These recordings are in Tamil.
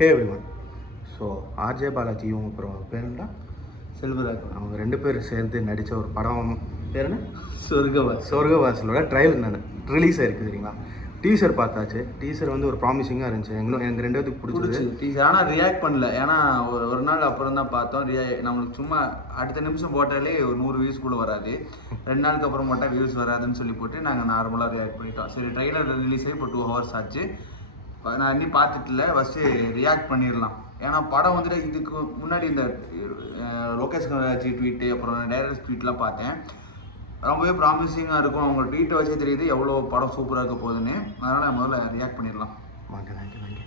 ஹே எவ்ரிவன். ஸோ ஆர்ஜே பாலாஜியும் அப்புறம் பேர் என்ன, செல்வராஜ், அவங்க 2 பேர் சேர்ந்து நடித்த ஒரு படம் பேர் என்ன, சொர்க்கவாசலோட ட்ரையல் ரிலீஸ் ஆயிருக்கு சரிங்களா. டீசர் பார்த்தாச்சு. டீசர் வந்து ஒரு ப்ராமிசிங்காக இருந்துச்சு. எனக்கு 2 பேருக்கு பிடிச்சிருச்சு டீசர். ஆனால் ரியாக்ட் பண்ணல. ஏன்னா ஒரு நாள் அப்புறம் தான் பார்த்தோம். நம்மளுக்கு சும்மா அடுத்த நிமிஷம் போட்டாலே ஒரு 100 வியூஸ் கூட வராது. 2 நாளுக்கு அப்புறம் போட்டால் வியூஸ் வராதுன்னு சொல்லி போட்டு நாங்கள் நார்மலாக ரியாக்ட் பண்ணிட்டோம். சரி, ட்ரெய்லர் ரிலீஸ் ஆகி இப்போ 2 ஹவர்ஸ் ஆச்சு. நான் இன்னும் பார்த்துட்டுல ஃபஸ்ட்டு ரியாக்ட் பண்ணிடலாம். ஏன்னா படம் வந்துட்டு இதுக்கு முன்னாடி இந்த லோகேஷ் கனகராஜ் ட்வீட்டு அப்புறம் டைரக்டர் ட்வீட்லாம் பார்த்தேன். ரொம்பவே ப்ராமிசிங்காக இருக்கும். அவங்க ட்வீட்டை வச்சே தெரியுது எவ்வளோ படம் சூப்பராக இருக்க போகுதுன்னு. அதனால் முதல்ல ரியாக்ட் பண்ணிடலாம். வாங்க வாங்க வாங்க.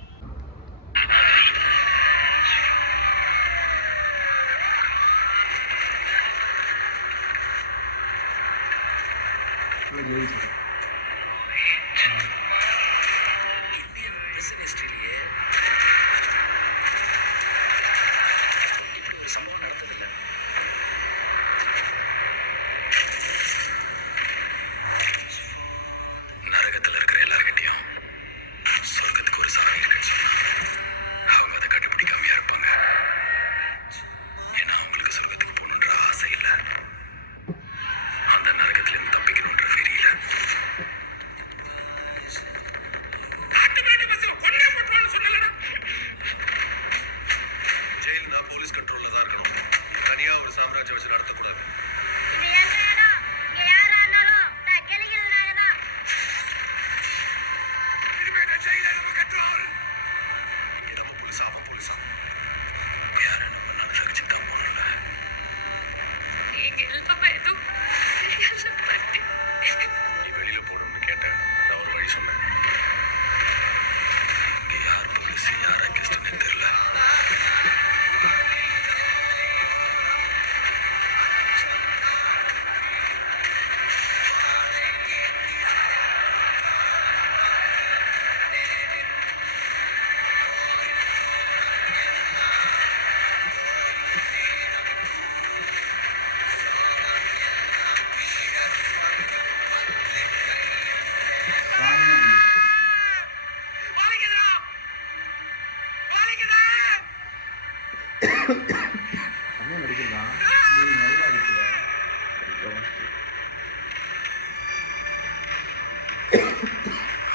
நரகத்தில் இருக்கிற எல்லார்கிட்டையும் சொர்க்கத்துக்கு ஒரு சாமி இருக்குன்னு சொன்னா அவங்க அதை கண்டுபிடிக்காமையா இருப்பாங்க. ஏன்னா அவங்களுக்கு சொர்க்கத்துக்கு போகணுன்ற ஆசை இல்லை, அந்த நரகத்துல இருந்து தப்பிக்கணுன்ற வெறியில. ஜெயில்னா போலீஸ் கண்ட்ரோல்ல தான் இருக்கணும். தனியா ஒரு சாம்ராஜ்யம் வச்சு நடத்தக்கூடாது. வெளியில போகணும்னு கேட்டேன். நான் ஒரு வழி சொன்னேன். இங்க யார் போலீஸ் யார் அகேஸ்ட்னே தெரியல. செம்மையாக நடிச்சிருக்கான். நல்லா இருக்கிற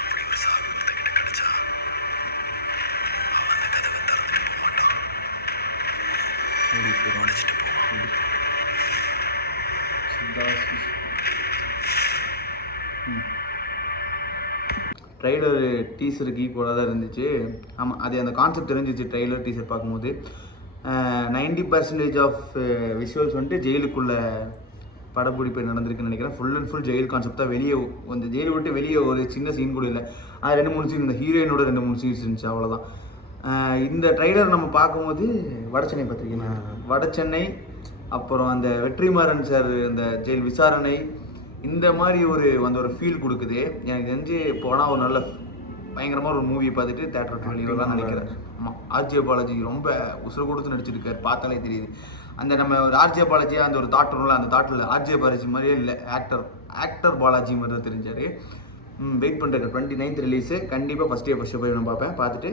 அப்படி ஒரு சாமி ஒருத்தங்கிட்ட கிடைச்சா அவன் அந்த கதவை திறந்துட்டு போக மாட்டான். அழைச்சிட்டு போவான். ட்ரெய்லர் டீசருக்கு ஈக்குவலாக தான் இருந்துச்சு. ஆமாம், அது அந்த கான்செப்ட் தெரிஞ்சிச்சு ட்ரெய்லர் டீசர் பார்க்கும்போது. 90% ஆஃப் விஷுவல்ஸ் வந்துட்டு ஜெயிலுக்குள்ளே படப்பிடிப்பு நடந்திருக்குன்னு நினைக்கிறேன். Full and full jail concept தான். வெளியே அந்த ஜெயிலை விட்டு வெளியே ஒரு சின்ன சீன் கூட இல்லை. அது 2-3 சீன், இந்த ஹீரோயினோட 2-3 சீன்ஸ் இருந்துச்சு, அவ்வளோதான். இந்த ட்ரெய்லர் நம்ம பார்க்கும்போது வடச்சென்னை பார்த்துருக்கீங்க, வடச்சென்னை அப்புறம் அந்த வெற்றிமாறன் சார் அந்த ஜெயில் விசாரணை இந்த மாதிரி ஒரு ஃபீல் கொடுக்குது. எனக்கு தெரிஞ்சு போனால் ஒரு நல்ல பயங்கரமாக ஒரு மூவி பார்த்துட்டு தேட்டருக்கு வெளியெல்லாம் நினைக்கிறேன். ஆமாம், ஆர்ஜே பாலாஜி ரொம்ப உசுறு கொடுத்து நடிச்சிருக்காரு, பார்த்தாலே தெரியுது. அந்த நம்ம ஒரு ஆர்ஜே பாலாஜி அந்த ஒரு தாட் வரும்ல, அந்த தாட்டில் ஆர்ஜே பாலாஜி மாதிரியே இல்லை, ஆக்டர் பாலாஜி மாதிரி தான் தெரிஞ்சார். வெயிட் பண்ணுறேன். 29th release. கண்டிப்பாக ஃபஸ்ட் ஷோ போய் நான் பார்த்துட்டு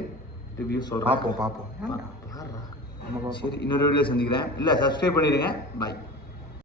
ரிவ்யூ சொல்கிறேன். பார்ப்போம். சரி, இன்னொரு வீடியோ சந்திக்கிறேன். இல்லை, சப்ஸ்கிரைப் பண்ணிடுங்க. பாய்.